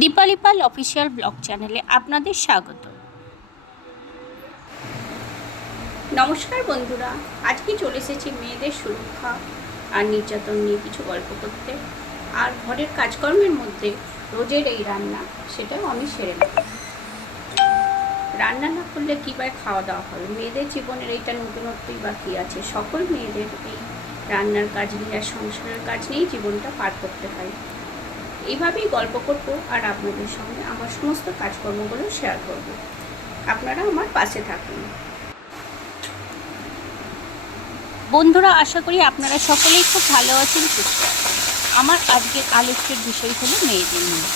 দীপালি পাল official blog চ্যানেলে আপনাদের স্বাগত। নমস্কার বন্ধুরা, আজকে চলে এসেছি মেয়েদের সুরক্ষা আর নির্যাতন নিয়ে কিছু গল্প করতে। আর ঘরের কাজকর্মের মধ্যে রোজের এই রান্না, সেটাও আমি সেরে নেব। রান্না না করলে কীভাবে খাওয়া দাওয়া হবে? মেয়েদের জীবনের এইটা নতুনত্বই বাকি আছে। সকল মেয়েদের এই রান্নার কাজ নিয়ে আর সংসারের কাজ নিয়েই জীবনটা পার করতে হয়। এইভাবেই গল্প করব আর আপনাদের সঙ্গে আমার সমস্ত কাজকর্মগুলো শেয়ার করব। আপনারা আমার পাশে থাকুন। বন্ধুরা, আশা করি আপনারা সকলেই খুব ভালো আছেন, সুস্থ আছেন। আমার আজকের আলোচ্যের বিষয় হলো মেয়েদের নিয়ে।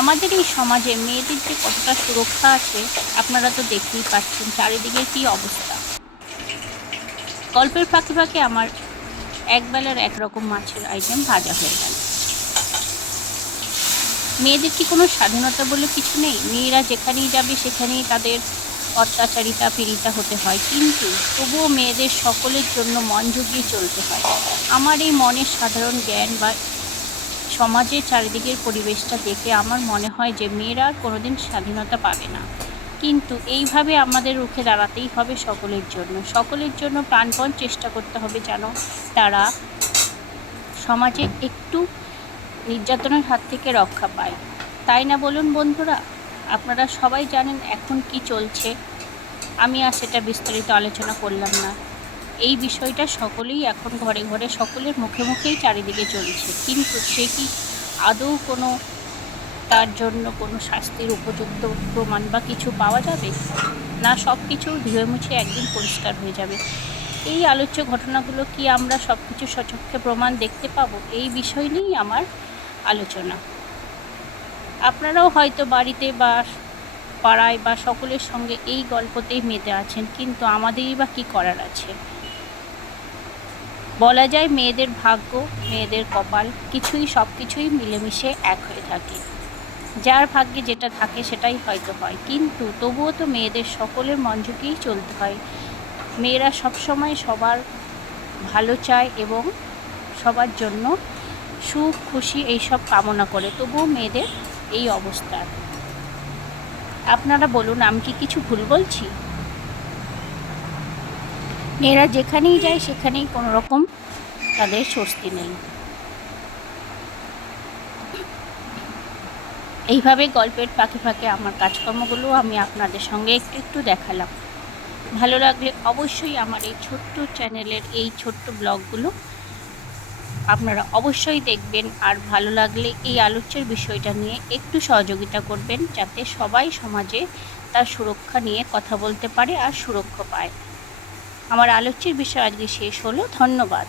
আমাদের এই সমাজে মেয়েদের যে কতটা সুরক্ষা আছে আপনারা তো দেখতেই পাচ্ছেন, চারিদিকে কী অবস্থা। গল্পের ফাঁকে ফাঁকে আমার একবেলার একরকম মাছের আইটেম ভাজা হয়ে গেল। মেয়েদের কি কোনো স্বাধীনতা বলে কিছু নেই? মেয়েরা যেখানেই যাবে সেখানেই তাদের অত্যাচারিতা পীড়িতা হতে হয়, কিন্তু তবুও মেয়েদের সকলের জন্য মন জুগিয়ে চলতে হয়। আমার এই মনের সাধারণ জ্ঞান বা সমাজের চারিদিকের পরিবেশটা দেখে আমার মনে হয় যে মেয়েরা আর কোনোদিন স্বাধীনতা পাবে না। কিন্তু এইভাবে আমাদের রুখে দাঁড়াতেই হবে সকলের জন্য প্রাণপণ চেষ্টা করতে হবে যেন তারা সমাজে একটু নির্যাতনের হাত থেকে রক্ষা পায়, তাই না বলুন বন্ধুরা? আপনারা সবাই জানেন এখন কি চলছে, আমি আর সেটা বিস্তারিত আলোচনা করলাম না। এই বিষয়টা সকলেই এখন ঘরে ঘরে সকলের মুখে মুখেই চারিদিকে চলছে, কিন্তু সে কি আদৌ কোনো তার জন্য কোনো শাস্তির উপযুক্ত প্রমাণ বা কিছু পাওয়া যাবে না? সব কিছু ধুয়ে মুছে একদিন পরিষ্কার হয়ে যাবে। এই আলোচ্য ঘটনাগুলো কি আমরা সব কিছু সচক্ষে প্রমাণ দেখতে পাবো? এই বিষয় নিয়েই আমার আলোচনা। আপনারাও হয়তো বাড়িতে বা পাড়ায় বা সকলের সঙ্গে এই গল্পতেই মেতে আছেন, কিন্তু আমাদেরই বা কী করার আছে? বলা যায় মেয়েদের ভাগ্য, মেয়েদের কপাল, সব কিছুই মিলেমিশে এক হয়ে থাকে। যার ভাগ্যে যেটা থাকে সেটাই হয়তো হয়, কিন্তু তবুও তো মেয়েদের সকলের মন ঝুঁকিয়েই চলতে হয়। মেয়েরা সবসময় সবার ভালো চায় এবং সবার জন্য সুখ খুশি এইসব কামনা করে, তবুও মেয়েদের এই অবস্থা। আপনারা বলুন, আমি কি কিছু ভুল বলছি? মেয়েরা যেখানেই যায় সেখানেই কোনো রকম তাদের স্বস্তি নেই। এইভাবে গল্পের ফাঁকে ফাঁকে আমার কাজকর্মগুলো আমি আপনাদের সঙ্গে একটু একটু দেখালাম। ভালো লাগলে অবশ্যই আমার এই ছোট্ট চ্যানেলের এই ছোট্ট ব্লগগুলো আপনারা অবশ্যই দেখবেন, আর ভালো লাগলে এই আলোচ্যের বিষয়টা নিয়ে একটু সহযোগিতা করবেন, যাতে সবাই সমাজে তার সুরক্ষা নিয়ে কথা বলতে পারে আর সুরক্ষা পায়। আমার আলোচ্যের বিষয় আজকে শেষ হলো। ধন্যবাদ।